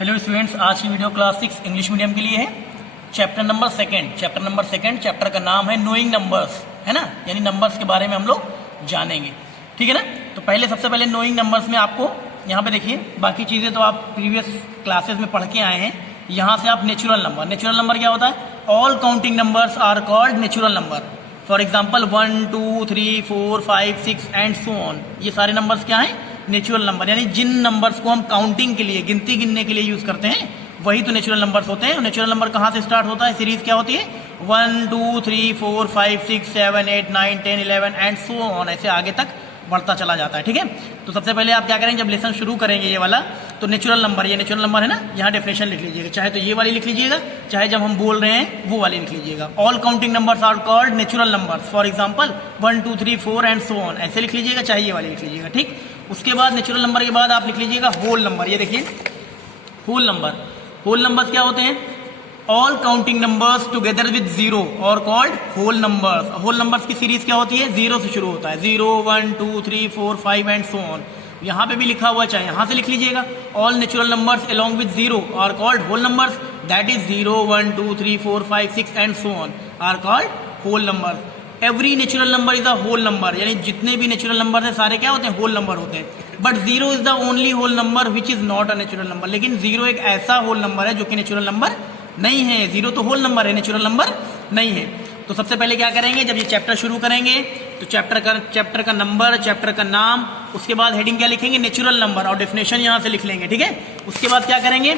Hello students, आज की video class 6 English medium के लिए है। चैप्टर नंबर सेकंड चैप्टर का नाम है नोइंग नंबर्स, है ना, यानी नंबर्स के बारे में हम लोग जानेंगे। ठीक है ना। तो सबसे पहले नोइंग नंबर्स में आपको यहाँ पे देखिए, बाकी चीज़ें तो आप प्रीवियस क्लासेस में पढ़ के आए हैं। यहाँ से आप नेचुरल नंबर क्या होता है? All counting numbers are called natural number. For example 1 2 3 4 5 6 and so on, ये सारे नंबर्स क्या हैं? Natural number. यानी जिन नंबर्स को हम काउंटिंग के लिए, गिनने के लिए यूज करते हैं, वही तो नेचुरल नंबर्स होते हैं। नेचुरल नंबर कहाँ से स्टार्ट होता है? सीरीज क्या होती है? 1 2 3 4 5 6 7 8 9 10 11 एंड सो ऑन, ऐसे आगे तक बढ़ता चला जाता है। ठीक है। तो सबसे पहले आप क्या करेंगे, जब लेसन शुरू करेंगे ये वाला, तो नेचुरल नंबर, ये नेचुरल नंबर है ना, यहाँ डेफिनेशन लिख लीजिएगा। चाहे तो ये वाली लिख लीजिएगा, चाहे जब हम बोल रहे हैं वो वाली लिख लीजिएगा। All counting numbers are called natural numbers. For example 1 2 3 4 and so on, ऐसे लिख लीजिएगा, चाहे ये वाली लिख लीजिएगा। ठीक। उसके बाद नेचुरल नंबर के बाद आप लिख लीजिएगा होल नंबर। ये देखिए होल नंबर्स क्या होते हैं? All counting numbers together with zero और called whole numbers. Whole numbers की सीरीज क्या होती है? जीरो से शुरू होता है। 0 1 2 3 4 5 एंड सो ऑन। यहाँ पे भी लिखा हुआ, चाहे यहाँ से लिख लीजिएगा। All natural numbers along with zero are called whole numbers, that is 0 1 2 3 4 5 6 and so on are called whole number. Every natural number is a whole number, यानी जितने भी नेचुरल नंबर हैं सारे क्या होते हैं? होल नंबर होते हैं। But zero is the only whole number which is not a natural number. लेकिन जीरो एक ऐसा होल नंबर है जो कि नेचुरल नंबर नहीं है। जीरो तो होल नंबर है, नेचुरल नंबर नहीं है। तो सबसे पहले क्या करेंगे, जब ये चैप्टर शुरू करेंगे तो चैप्टर का नंबर, चैप्टर का नाम, उसके बाद हेडिंग क्या लिखेंगे? नेचुरल नंबर, और डेफिनेशन यहाँ से लिख लेंगे। ठीक है। उसके बाद क्या करेंगे?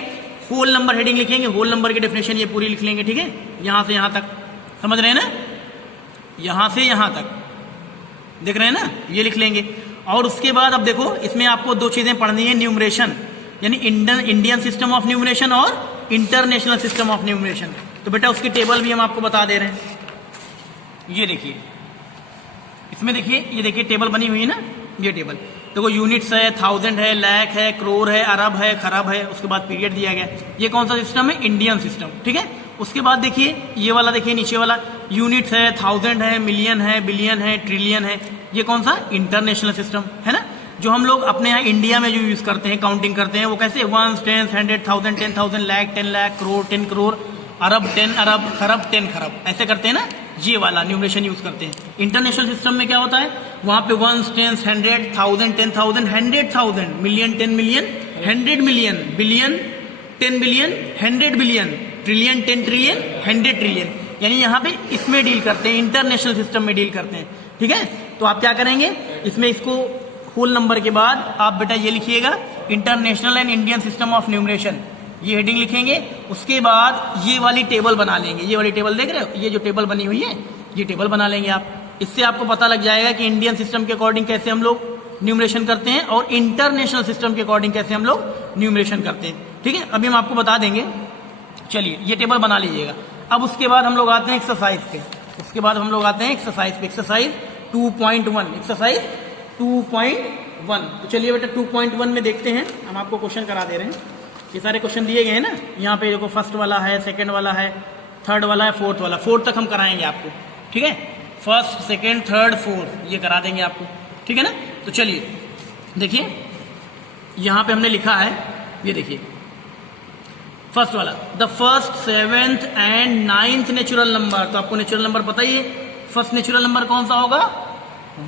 होल नंबर हेडिंग लिखेंगे, होल नंबर की डेफिनेशन ये पूरी लिख लेंगे। ठीक है। यहाँ से यहाँ तक, समझ रहे हैं ना? यहाँ से यहाँ तक देख रहे हैं ना, ये लिख लेंगे। और उसके बाद अब देखो, इसमें आपको दो चीजें पढ़नी है, न्यूमरेशन, यानी इंडियन सिस्टम ऑफ न्यूमरेशन और इंटरनेशनल सिस्टम ऑफ न्यूमरेशन। तो बेटा उसकी टेबल भी हम आपको बता दे रहे हैं। ये देखिए, इसमें देखिए, ये देखिए टेबल बनी हुई है ना, ये टेबल देखो, यूनिट्स है, थाउजेंड है, लाख है, करोड़ है, अरब है, खरब है, उसके बाद पीरियड दिया गया। ये कौन सा सिस्टम है? Indian system. ठीक है। उसके बाद देखिए ये वाला, देखिए नीचे वाला, यूनिट्स है, थाउजेंड है, मिलियन है, बिलियन है, ट्रिलियन है, ये कौन सा? इंटरनेशनल सिस्टम है ना, जो हम लोग अपने यहाँ इंडिया में जो यूज करते हैं, काउंटिंग करते हैं, वो कैसे? 1 10 100 1000 10,000 लाख 10 लाख, करोड़ 10 करोड़, अरब 10 अरब, खरब 10 खरब, ऐसे करते हैं ना, ये वाला न्यूमरेशन यूज करते हैं। इंटरनेशनल सिस्टम में क्या होता है? वहां पे 1 10 100 1000 10,000 100,000, million 10 million, 100 million, billion 10 billion, 100 billion, trillion 10 trillion, 100 trillion, यानी यहाँ पे इसमें डील करते हैं, इंटरनेशनल सिस्टम में डील करते हैं। ठीक है। तो आप क्या करेंगे, इसमें इसको होल नंबर के बाद आप बेटा ये लिखिएगा, international and Indian system of numeration, ये हेडिंग लिखेंगे। उसके बाद ये वाली टेबल बना लेंगे। ये वाली टेबल देख रहे हो, ये जो टेबल बनी हुई है, ये टेबल बना लेंगे आप। इससे आपको पता लग जाएगा कि इंडियन सिस्टम के अकॉर्डिंग कैसे हम लोग न्यूमरेशन करते हैं और इंटरनेशनल सिस्टम के अकॉर्डिंग कैसे हम लोग न्यूमरेशन करते हैं। ठीक है। अभी हम आपको बता देंगे। चलिए ये टेबल बना लीजिएगा। अब उसके बाद हम लोग आते हैं एक्सरसाइज पे। Exercise 2.1, exercise 2.1। तो चलिए बेटा 2.1 में देखते हैं, हम आपको क्वेश्चन करा दे रहे हैं। ये सारे क्वेश्चन दिए गए हैं ना, यहाँ पे देखो, फर्स्ट वाला है, सेकंड वाला है, थर्ड वाला है, फोर्थ वाला, फोर्थ तक हम कराएंगे आपको। ठीक है। फर्स्ट सेकंड थर्ड फोर्थ ये करा देंगे आपको। ठीक है ना। तो चलिए देखिए, यहाँ पे हमने लिखा है, ये देखिए फर्स्ट वाला, the first 7th and 9th natural number. तो आपको नेचुरल नंबर पता ही है। फर्स्ट नेचुरल नंबर कौन सा होगा?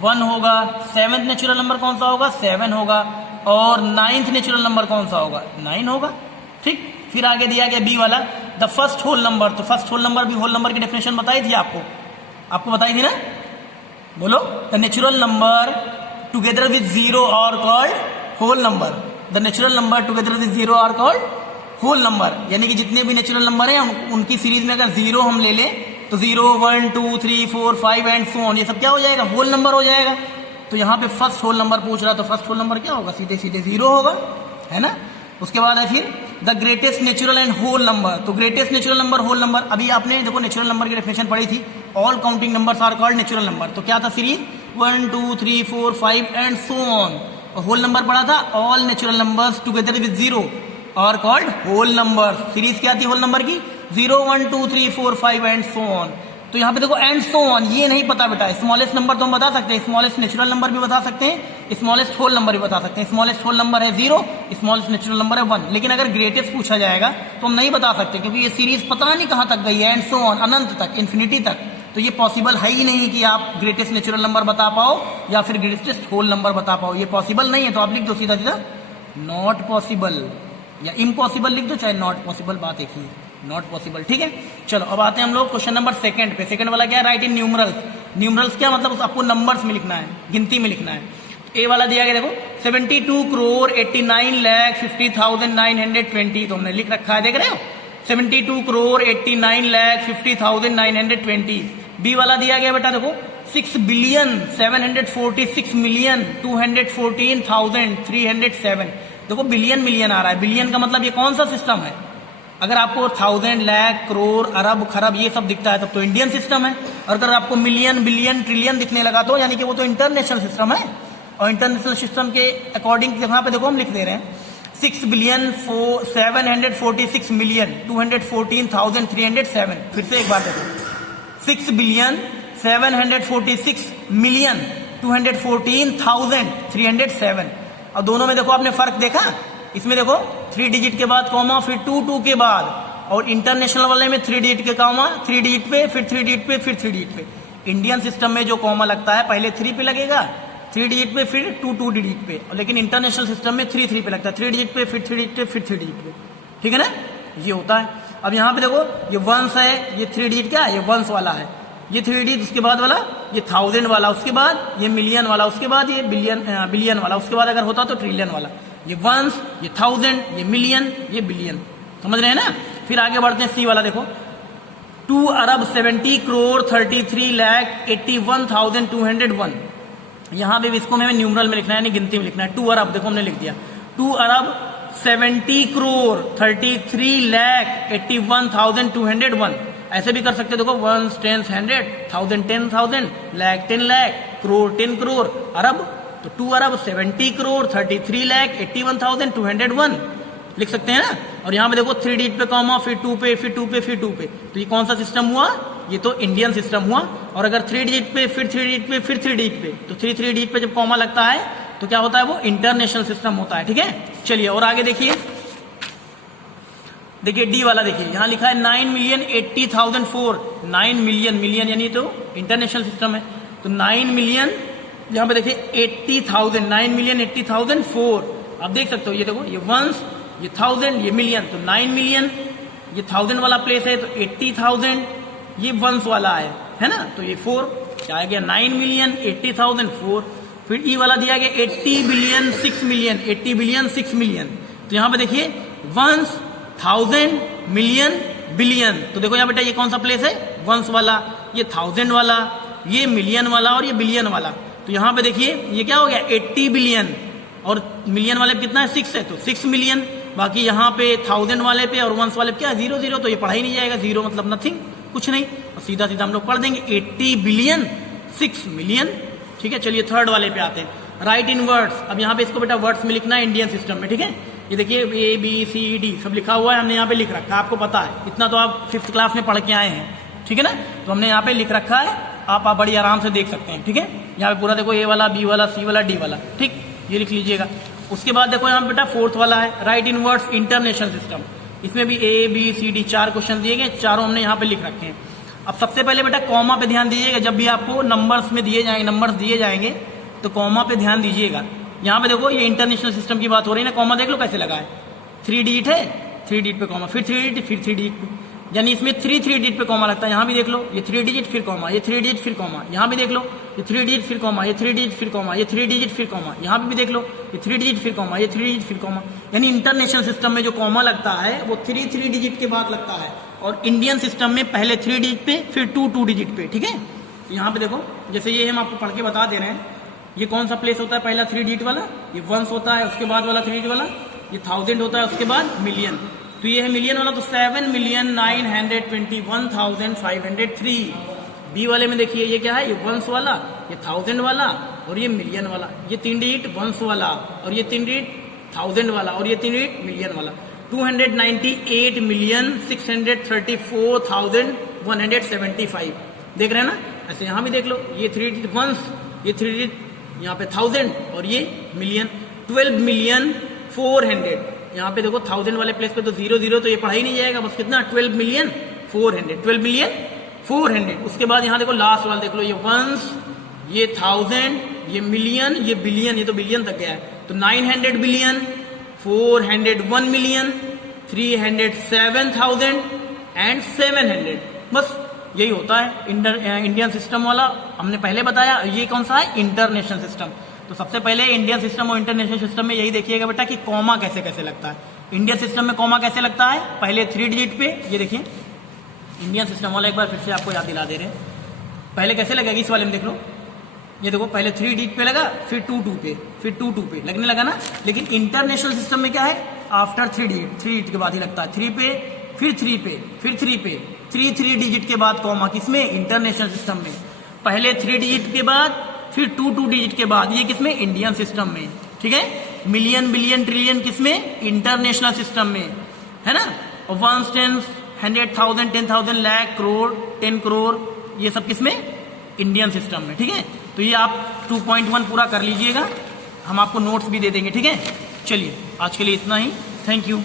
1 होगा। 7th नेचुरल नंबर कौन सा होगा? 7 होगा। और 9th नेचुरल नंबर कौन सा होगा? 9 होगा। ठीक। फिर आगे दिया गया बी वाला, द फर्स्ट होल नंबर। तो फर्स्ट होल नंबर भी, होल नंबर की डेफिनेशन बताई थी आपको बताई थी ना, बोलो। The natural number together with zero are called whole number. The natural number together with zero are called whole number, यानी कि जितने भी नेचुरल नंबर हैं उनकी सीरीज में अगर जीरो हम ले लें तो 0 1 2 3 4 5 एंड सो ऑन, ये सब क्या हो जाएगा? होल नंबर हो जाएगा। तो यहाँ पे फर्स्ट होल नंबर पूछ रहा, तो फर्स्ट होल नंबर क्या होगा? सीधे सीधे 0 होगा, है ना। उसके बाद है फिर the greatest natural and whole number. तो greatest natural number, whole number, अभी आपने देखो नेचुरल नंबर की डेफिनेशन पढ़ी थी, all counting numbers are called natural number. तो क्या था series? 1 2 3 4 5 and so on. Whole number पढ़ा था, all natural numbers together with zero और कॉल्ड होल नंबर। सीरीज क्या थी होल नंबर की? 0 1 2 3 4 5 एंड सो ऑन। तो यहाँ पे देखो एंड सो ऑन, ये नहीं पता बेटा। स्मॉलेस्ट नंबर तो हम बता सकते हैं, स्मॉलेस्ट नेचुरल नंबर भी बता सकते हैं, स्मॉलेस्ट होल नंबर भी बता सकते हैं। स्मॉलेस्ट होल नंबर है 0, स्मॉलेस्ट नेचुरल नंबर है 1। लेकिन अगर ग्रेटेस्ट पूछा जाएगा तो हम नहीं बता सकते, क्योंकि ये सीरीज पता नहीं कहाँ तक गई है, एंड सो ऑन, अनंत तक, इन्फिनिटी तक। तो ये पॉसिबल है ही नहीं कि आप ग्रेटेस्ट नेचुरल नंबर बता पाओ या फिर ग्रेटेस्ट होल नंबर बता पाओ, ये पॉसिबल नहीं है। तो आप लिख दो सीधा सीधा नॉट पॉसिबल, या इम्पॉसिबल लिख दो, चाहे नॉट पॉसिबल, बात एक ही है, नॉट पॉसिबल। ठीक है, चलो अब आते हैं हम लोग क्वेश्चन नंबर सेकंड पे। सेकंड वाला क्या है, राइट इन न्यूमरल्स। न्यूमरल्स क्या मतलब, आपको नंबर्स में लिखना है, गिनती में लिखना है। ए वाला दिया गया देखो 72 करोड़ 89 लाख 50,920, तो हमने लिख रखा है, देख रहे हो 72 करोड़ 89 लाख 50,920। बी वाला दिया गया बेटा देखो 6 बिलियन 746 मिलियन 214,307। देखो बिलियन मिलियन आ रहा है, बिलियन का मतलब ये कौन सा सिस्टम है। अगर आपको 1000 लाख करोड़ अरब खरब ये सब दिखता है तब तो इंडियन सिस्टम है, और अगर आपको मिलियन बिलियन ट्रिलियन दिखने लगा तो यानी कि वो तो इंटरनेशनल सिस्टम है। और इंटरनेशनल सिस्टम के अकॉर्डिंग यहाँ पे देखो हम लिख दे रहे हैं 6 बिलियन 746 मिलियन 214,307। फिर से एक बार देखो 6 बिलियन 746 मिलियन 214,307। और दोनों में देखो आपने फर्क देखा, इसमें देखो 3 डिजिट के बाद कॉमा, फिर 2 के बाद, और इंटरनेशनल वाले में 3 डिजिट के कॉमा, 3 डिजिट पे, फिर 3 डिजिट पे, फिर 3 डिजिट पे। इंडियन सिस्टम में जो कॉमा लगता है पहले 3 पे लगेगा, 3 डिजिट पे, फिर 2 डिजिट पे। लेकिन इंटरनेशनल सिस्टम में 3 पे लगता है, 3 डिजिट पे, फिर 3 डिजिट पे, फिर 3 डिजिट पे। ठीक है ना, ये होता है। अब यहाँ पे देखो ये वंस है, ये 3 डिजिट क्या है, ये वंस वाला है, ये 3 डिजिट, उसके बाद वाला ये 1000 वाला, उसके बाद ये मिलियन वाला, उसके बाद ये बिलियन वाला, उसके बाद अगर होता तो ट्रिलियन वाला। ये वंस, ये 1000, ये मिलियन, ये बिलियन, समझ रहे हैं ना। फिर आगे बढ़ते हैं, सी वाला देखो 2 अरब 70 करोड़ 33 लाख 81,201। यहाँ पे इसको हमें न्यूमरल में लिखना है, यानी गिनती में लिखना है। 2 अरब देखो हमने लिख दिया, 2 अरब 70 करोड़ 33 लाख 81,201। ऐसे भी कर सकते देखो 1 10 100 1000 10,000 लाख 10 लाख करोड़ 10 करोड़ अरब, तो 2 अरब 70 करोड़ 33 लाख 81,201 लिख सकते हैं ना। और यहाँ पे देखो 3 डिजिट पे कॉमा, फिर 2 पे, फिर 2 पे, फिर 2 पे। तो ये कौन सा सिस्टम हुआ, ये तो इंडियन सिस्टम हुआ। और अगर 3 डिजिट पे, फिर 3 डिजिट पे, फिर 3 डिजिट पे, तो 3 डिजिट पे जब कॉमा लगता है तो क्या होता है, वो इंटरनेशनल सिस्टम होता है। ठीक है, चलिए और आगे देखिए, देखिए डी वाला देखिए, यहाँ लिखा है 9,80,004। 9 मिलियन, मिलियन यानी तो इंटरनेशनल सिस्टम है, तो 9 मिलियन यहाँ पे देखिए 80,000, 9,80,004। आप देख सकते हो, ये देखो ये वंस, ये 1000, ये मिलियन, तो 9 मिलियन, ये 1000 वाला प्लेस है, तो 80,000 ये वंस वाला है ना, तो ये 4 क्या आ गया, 9 मिलियन 80,004। फिर ई वाला दिया गया 80 बिलियन 6 मिलियन, 80 बिलियन 6 मिलियन। तो यहाँ पे देखिए वंस 1000 मिलियन बिलियन, तो देखो यहाँ बेटा ये कौन सा प्लेस है, वंस वाला, ये 1000 वाला, ये मिलियन वाला और ये बिलियन वाला। तो यहाँ पे देखिए ये क्या हो गया 80 बिलियन, और मिलियन वाले पे कितना है 6 है, तो 6 मिलियन। बाकी यहाँ पे 1000 वाले पे और वंस वाले पे क्या है 0 0, तो ये पढ़ा ही नहीं जाएगा, 0 मतलब नथिंग, कुछ नहीं, और सीधा सीधा हम लोग पढ़ देंगे 80 बिलियन 6 मिलियन। ठीक है, चलिए थर्ड वाले पे आते हैं, राइट इन वर्ड्स। अब यहाँ पे इसको बेटा वर्ड्स में लिखना है इंडियन सिस्टम में। ठीक है, ये देखिए ABCD सब लिखा हुआ है, हमने यहाँ पे लिख रखा है, आपको पता है, इतना तो आप 5th क्लास में पढ़ के आए हैं। ठीक है ना, तो हमने यहाँ पे लिख रखा है, आप बड़ी आराम से देख सकते हैं। ठीक है, यहाँ पे पूरा देखो A वाला, B वाला, C वाला, D वाला, ठीक, ये लिख लीजिएगा। उसके बाद देखो यहाँ पे बेटा 4th वाला है, राइट इन वर्ड्स इंटरनेशनल सिस्टम। इसमें भी ABCD 4 क्वेश्चन दिए गए, चारों हमने यहाँ पे लिख रखे हैं। अब सबसे पहले बेटा कॉमा पे ध्यान दीजिएगा, जब भी आपको नंबर्स में दिए जाएंगे, नंबर्स दिए जाएंगे तो कॉमा पे ध्यान दीजिएगा। यहाँ पे देखो ये इंटरनेशनल सिस्टम की बात हो रही है ना, कॉमा देख लो कैसे लगा है, 3 डिजिट है, 3 डिजिट पे कॉमा, फिर 3 डिजिट, फिर 3 डिजिट पे, यानी इसमें 3 डिजिट पे कॉमा लगता है। यहाँ भी देख लो ये 3 डिजिट फिर कॉमा, ये 3 डिजिट फिर कॉमा, यहाँ भी देख लो ये 3 डिजिट फिर कॉमा, ये 3 डिजिट फिर कॉमा, ये 3 डिजिट फिर कॉमा, यहाँ पे भी देख लो ये 3 डिजिट फिर कॉमा, ये 3 डिजिट फिर कॉमा। यानी इंटरनेशनल सिस्टम में जो कॉमा लगता है वो 3 डिजिट के बाद लगता है, और इंडियन सिस्टम में पहले 3 डिजिट पे, फिर 2 डिजिट पे। ठीक है, तो यहाँ पे देखो जैसे ये हम आपको पढ़ के बता दे रहे हैं, ये कौन सा प्लेस होता है, पहला 3 डिजिट वाला ये वंस होता है, उसके बाद वाला 3 डिजिट वाला ये 1000 होता है, उसके बाद मिलियन, तो ये है मिलियन वाला, तो 7,921,503। बी वाले में देखिए ये क्या है, ये वंस वाला, ये 1000 वाला और ये मिलियन वाला, ये 3 डिजिट वंस वाला और ये 3 डिजिट 1000 वाला और ये 3 डिजिट मिलियन वाला। 298,634,175 देख रहे हैं ना, ऐसे यहाँ भी देख लो, ये 3 डिजिट वंस, ये 3 डिजिट यहाँ पे 1000 और ये मिलियन, 12,400,000। यहाँ पे देखो 1000 वाले प्लेस पे तो 0 तो ये पढ़ा ही नहीं जाएगा, बस कितना 12,400,000, 12,400,000। उसके बाद यहाँ देखो लास्ट वाला देख लो, ये वंस, ये 1000, ये मिलियन, ये बिलियन, ये तो बिलियन तक गया है, तो 900 बिलियन, 401 मिलियन, 307,000 एंड 700। बस यही होता है इंडियन सिस्टम वाला, हमने पहले बताया। ये कौन सा है? International system. तो सबसे पहले इंडियन सिस्टम और इंटरनेशनल सिस्टम में यही देखिएगा बेटा कि कॉमा कैसे कैसे लगता है। इंडियन सिस्टम में कॉमा कैसे लगता है? पहले 3 डिजिट पे, ये देखिए इंडियन सिस्टम वाला एक बार फिर से आपको याद दिला दे रहे हैं। पहले कैसे लगेगा इस वाले में, देख लो, ये देखो पहले 3 डिजिट पे लगा, फिर 2 पे, फिर 2 पे लगने लगा ना। लेकिन इंटरनेशनल सिस्टम में क्या है? आफ्टर 3 डिजिट के बाद ही लगता है, 3 पे, फिर 3 पे, फिर 3 पे, 3 डिजिट के बाद कॉमा, किसमें? इंटरनेशनल सिस्टम में। पहले 3 डिजिट के बाद, फिर 2 डिजिट के बाद, ये किसमें? इंडियन सिस्टम में। ठीक है, मिलियन, बिलियन, ट्रिलियन किसमें? इंटरनेशनल सिस्टम में, है ना। और 1, 10, 100,000, 10,000, लाख, करोड़, 10 करोड़, ये सब किसमें? इंडियन सिस्टम में। ठीक है, तो ये आप 2.1 पूरा कर लीजिएगा, हम आपको नोट्स भी दे देंगे। ठीक है, चलिए आज के लिए इतना ही, थैंक यू।